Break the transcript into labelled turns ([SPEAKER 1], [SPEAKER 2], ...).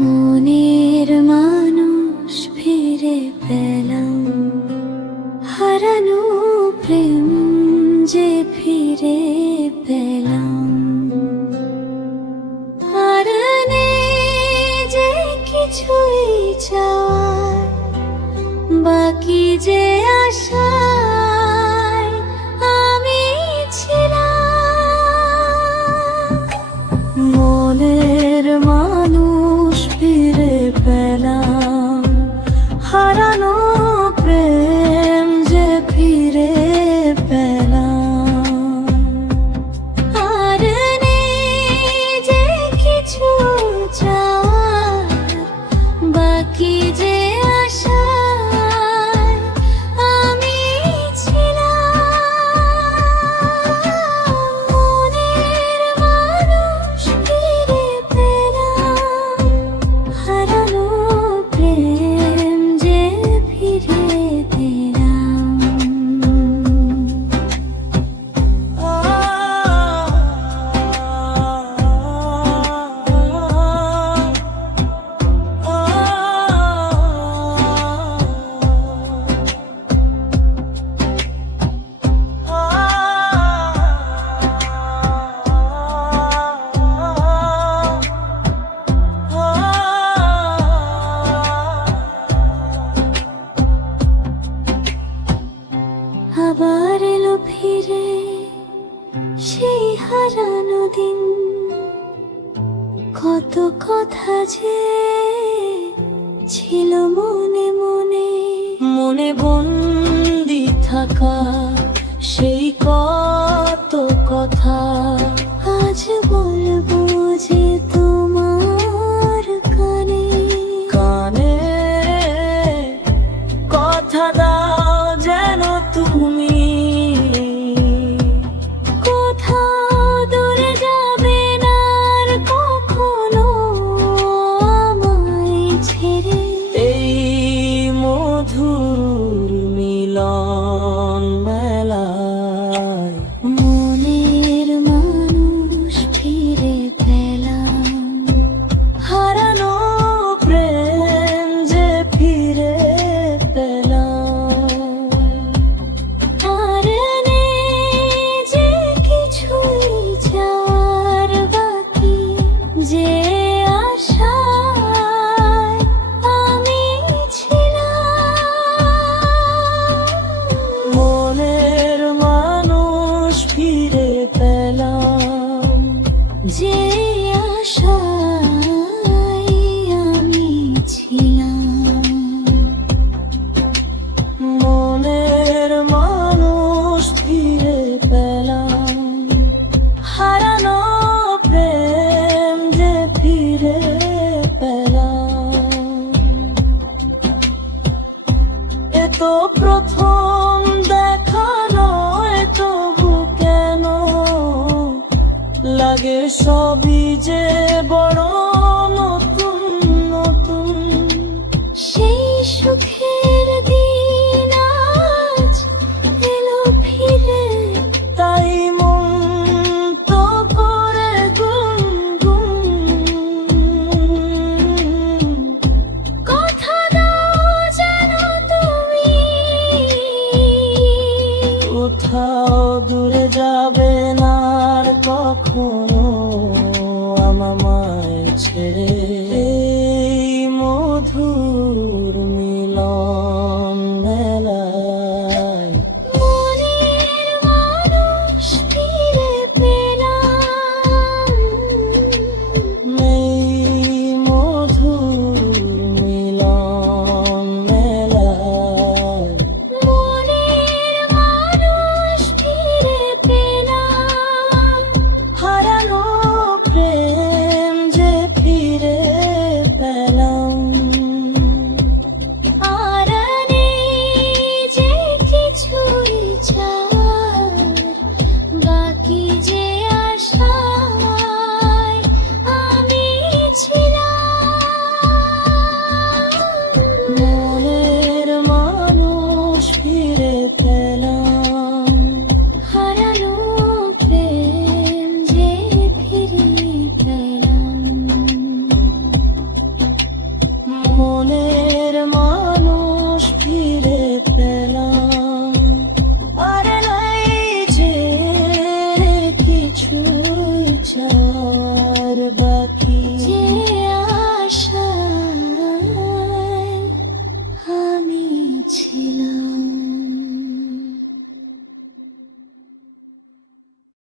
[SPEAKER 1] মনের মানুষ ফিরে পেলাম হারানো প্রেম যে ফিরে হারা ফিরে সেই হারানো দিন। কত কথা যে ছিল মনে মনে মনে বন্দি থাকা সেই কথা লাগে সবই যে বড়